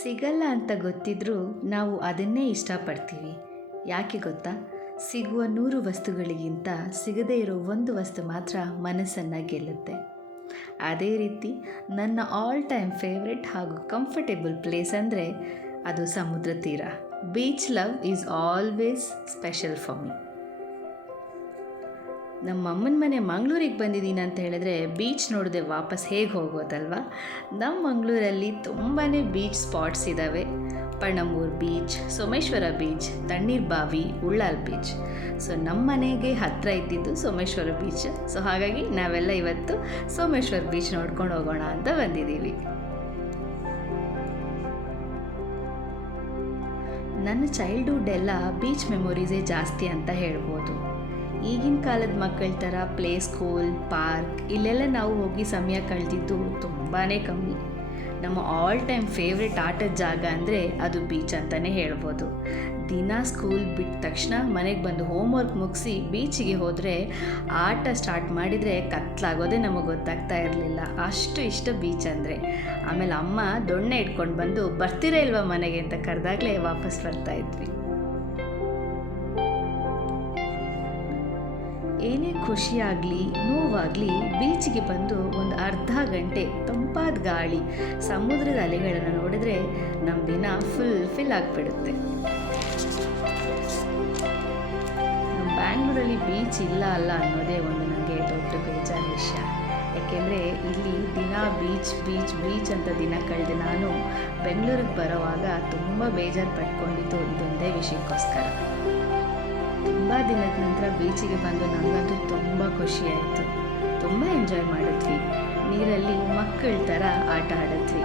ಸಿಗಲ್ಲ ಅಂತ ಗೊತ್ತಿದ್ರೂ ನಾವು ಅದನ್ನೇ ಇಷ್ಟಪಡ್ತೀವಿ. ಯಾಕೆ ಗೊತ್ತಾ? ಸಿಗುವ 100 ವಸ್ತುಗಳಿಗಿಂತ ಸಿಗದೇ ಇರೋ ಒಂದು ವಸ್ತು ಮಾತ್ರ ಮನಸ್ಸನ್ನು ಗೆಲ್ಲುತ್ತೆ. ಅದೇ ರೀತಿ ನನ್ನ ಆಲ್ ಟೈಮ್ ಫೇವ್ರೆಟ್ ಹಾಗೂ ಕಂಫರ್ಟೇಬಲ್ ಪ್ಲೇಸ್ ಅಂದರೆ ಅದು ಸಮುದ್ರ ತೀರ. Beach love is always special for me. ನಮ್ಮ ಅಮ್ಮನ ಮನೆ ಮಂಗಳೂರಿಗೆ ಬಂದಿದ್ದೀನಿ ಅಂತ ಹೇಳಿದ್ರೆ ಬೀಚ್ ನೋಡದೆ ವಾಪಸ್ ಹೇಗೆ ಹೋಗೋದಲ್ವ. ನಮ್ಮ ಮಂಗಳೂರಲ್ಲಿ ತುಂಬಾ ಬೀಚ್ ಸ್ಪಾಟ್ಸ್ ಇದ್ದಾವೆ. ಪಣಂಬೂರು ಬೀಚ್, ಸೋಮೇಶ್ವರ ಬೀಚ್, ತಣ್ಣೀರ್ ಬಾವಿ, ಉಳ್ಳಾಲ್ ಬೀಚ್. ಸೊ ನಮ್ಮ ಮನೆಗೆ ಹತ್ತಿರ ಇದ್ದಿದ್ದು ಸೋಮೇಶ್ವರ ಬೀಚ್. ಸೊ ಹಾಗಾಗಿ ನಾವೆಲ್ಲ ಇವತ್ತು ಸೋಮೇಶ್ವರ ಬೀಚ್ ನೋಡ್ಕೊಂಡು ಹೋಗೋಣ ಅಂತ ಬಂದಿದ್ದೀವಿ. ನನ್ನ ಚೈಲ್ಡ್ಹುಡ್ ಎಲ್ಲ ಬೀಚ್ ಮೆಮೊರೀಸೇ ಜಾಸ್ತಿ ಅಂತ ಹೇಳ್ಬೋದು. ಈಗಿನ ಕಾಲದ ಮಕ್ಕಳ ಥರ ಪ್ಲೇ ಸ್ಕೂಲ್, ಪಾರ್ಕ್ ಇಲ್ಲೆಲ್ಲ ನಾವು ಹೋಗಿ ಸಮಯ ಕಳೆದಿದ್ದು ತುಂಬಾ ಕಮ್ಮಿ. ನಮ್ಮ ಆಲ್ ಟೈಮ್ ಫೇವ್ರೆಟ್ ಆಟದ ಜಾಗ ಅಂದರೆ ಅದು ಬೀಚ್ ಅಂತಲೇ ಹೇಳ್ಬೋದು. ದಿನ ಸ್ಕೂಲ್ ಬಿಟ್ಟ ತಕ್ಷಣ ಮನೆಗೆ ಬಂದು ಹೋಮ್ವರ್ಕ್ ಮುಗಿಸಿ ಬೀಚಿಗೆ ಹೋದರೆ ಆಟ ಸ್ಟಾರ್ಟ್ ಮಾಡಿದರೆ ಕತ್ಲಾಗೋದೇ ನಮಗೆ ಗೊತ್ತಾಗ್ತಾ ಇರಲಿಲ್ಲ. ಅಷ್ಟು ಇಷ್ಟ ಬೀಚ್ ಅಂದರೆ. ಆಮೇಲೆ ಅಮ್ಮ ದೊಣ್ಣೆ ಇಟ್ಕೊಂಡು ಬಂದು ಬರ್ತೀರಾ ಇಲ್ವಾ ಮನೆಗೆ ಅಂತ ಕರೆದಾಗಲೇ ವಾಪಸ್ ಬರ್ತಾಯಿದ್ವಿ. ಏನೇ ಖುಷಿಯಾಗಲಿ ನೋವಾಗಲಿ ಬೀಚಿಗೆ ಬಂದು ಒಂದು ಅರ್ಧ ಗಂಟೆ ತಂಪಾದ ಗಾಳಿ, ಸಮುದ್ರದ ಅಲೆಗಳನ್ನು ನೋಡಿದ್ರೆ ನಮ್ಮ ದಿನ ಫಿಲ್ ಆಗಿಬಿಡುತ್ತೆ. ನಮ್ಮ ಬ್ಯಾಂಗ್ಳೂರಲ್ಲಿ ಬೀಚ್ ಇಲ್ಲ ಅಲ್ಲ ಅನ್ನೋದೇ ಒಂದು ನನಗೆ ದೊಡ್ಡ ಬೇಜಾರು ವಿಷಯ. ಯಾಕೆಂದರೆ ಇಲ್ಲಿ ದಿನ ಬೀಚ್ ಅಂತ ದಿನ ಕಳೆದು ನಾನು ಬೆಂಗಳೂರಿಗೆ ಬರೋವಾಗ ತುಂಬ ಬೇಜಾರು ಪಟ್ಕೊಂಡಿದ್ದು ಇದೊಂದೇ ವಿಷಯಕ್ಕೋಸ್ಕರ. ತುಂಬ ದಿನದ ನಂತರ ಬೀಚಿಗೆ ಬಂದು ನನಗಂತೂ ತುಂಬ ಖುಷಿಯಾಯಿತು. ತುಂಬ ಎಂಜಾಯ್ ಮಾಡಿದ್ವಿ. ನೀರಲ್ಲಿ ಮಕ್ಕಳ ಥರ ಆಟ ಆಡಿದ್ವಿ.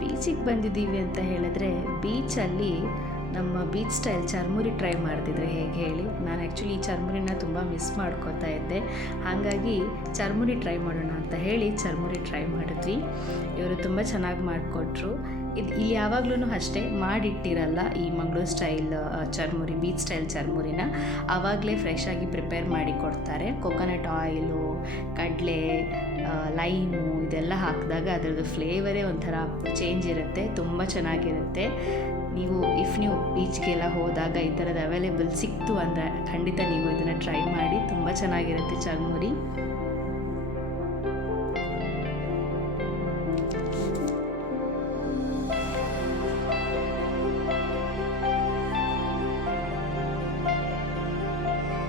ಬೀಚಿಗೆ ಬಂದಿದ್ದೀವಿ ಅಂತ ಹೇಳಿದ್ರೆ ಬೀಚಲ್ಲಿ ನಮ್ಮ ಬೀಚ್ ಸ್ಟೈಲ್ ಚರ್ಮುರಿ ಟ್ರೈ ಮಾಡ್ತಿದ್ರೆ ಹೇಗೆ ಹೇಳಿ. ನಾನು ಆ್ಯಕ್ಚುಲಿ ಈ ಚರ್ಮುರಿನ ತುಂಬ ಮಿಸ್ ಮಾಡ್ಕೋತಾ ಇದ್ದೆ. ಹಾಗಾಗಿ ಚರ್ಮುರಿ ಟ್ರೈ ಮಾಡೋಣ ಅಂತ ಹೇಳಿ ಚರ್ಮುರಿ ಟ್ರೈ ಮಾಡಿದ್ವಿ. ಇವರು ತುಂಬ ಚೆನ್ನಾಗಿ ಮಾಡಿಕೊಟ್ರು. ಇಲ್ಲಿ ಯಾವಾಗಲೂ ಅಷ್ಟೇ ಮಾಡಿಟ್ಟಿರಲ್ಲ ಈ Mangaluru style churmuri, beach style ಚರ್ಮುರಿನ ಆವಾಗಲೇ ಫ್ರೆಶ್ ಆಗಿ ಪ್ರಿಪೇರ್ ಮಾಡಿ ಕೊಡ್ತಾರೆ. ಕೊಕೊನಟ್ ಆಯಿಲು, ಕಡಲೆ, ಲೈಮು ಇದೆಲ್ಲ ಹಾಕಿದಾಗ ಅದರದ್ದು ಫ್ಲೇವರೇ ಒಂಥರ ಚೇಂಜ್ ಇರುತ್ತೆ, ತುಂಬ ಚೆನ್ನಾಗಿರುತ್ತೆ. ನೀವು ಬೀಚ್ಗೆಲ್ಲ ಹೋದಾಗ ಈ ಥರದ್ದು ಅವೈಲೇಬಲ್ ಸಿಕ್ತು ಅಂದರೆ ಖಂಡಿತ ನೀವು ಇದನ್ನು ಟ್ರೈ ಮಾಡಿ. ತುಂಬ ಚೆನ್ನಾಗಿರುತ್ತೆ ಚರ್ಮುರಿ.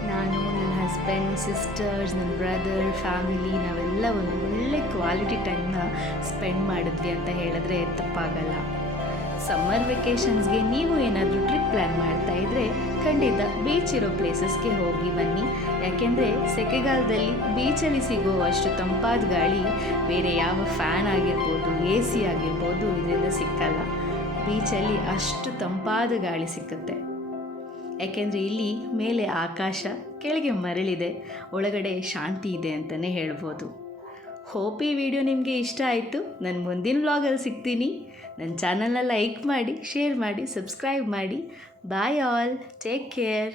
ನಾನು, ನನ್ನ ಹಸ್ಬೆಂಡ್, ಸಿಸ್ಟರ್ಸ್, ನನ್ನ ಬ್ರದರ್, ಫ್ಯಾಮಿಲಿ ನಾವೆಲ್ಲ ಒಂದು ಒಳ್ಳೆ ಕ್ವಾಲಿಟಿ ಟೈಮ್ನ ಸ್ಪೆಂಡ್ ಮಾಡಿದ್ವಿ ಅಂತ ಹೇಳಿದ್ರೆ ತಪ್ಪಾಗಲ್ಲ. ಸಮ್ಮರ್ ವೆಕೇಷನ್ಸ್ಗೆ ನೀವು ಏನಾದರೂ ಟ್ರಿಪ್ ಪ್ಲ್ಯಾನ್ ಮಾಡ್ತಾ ಇದ್ದರೆ ಖಂಡಿತ ಬೀಚ್ ಇರೋ ಪ್ಲೇಸಸ್ಗೆ ಹೋಗಿ ಬನ್ನಿ. ಯಾಕೆಂದರೆ ಸೆಕೆಗಾಲದಲ್ಲಿ ಬೀಚಲ್ಲಿ ಸಿಗುವಷ್ಟು ತಂಪಾದ ಗಾಳಿ ಬೇರೆ ಯಾವ ಫ್ಯಾನ್ ಆಗಿರ್ಬೋದು, AC ಆಗಿರ್ಬೋದು ಇದರಿಂದ ಸಿಕ್ಕಲ್ಲ. ಬೀಚಲ್ಲಿ ಅಷ್ಟು ತಂಪಾದ ಗಾಳಿ ಸಿಕ್ಕುತ್ತೆ. ಯಾಕೆಂದರೆ ಇಲ್ಲಿ ಮೇಲೆ ಆಕಾಶ, ಕೆಳಗೆ ಮರಳಿದೆ, ಒಳಗಡೆ ಶಾಂತಿ ಇದೆ ಅಂತಲೇ ಹೇಳ್ಬೋದು. ಹೋಪ್ ಈ ವಿಡಿಯೋ ನಿಮಗೆ ಇಷ್ಟ ಆಯಿತು. ನಾನು ಮುಂದಿನ ವ್ಲಾಗಲ್ಲಿ ಸಿಗ್ತೀನಿ. ನನ್ನ ಚಾನಲ್ನ ಲೈಕ್ ಮಾಡಿ, ಶೇರ್ ಮಾಡಿ, ಸಬ್ಸ್ಕ್ರೈಬ್ ಮಾಡಿ. Bye all, take care.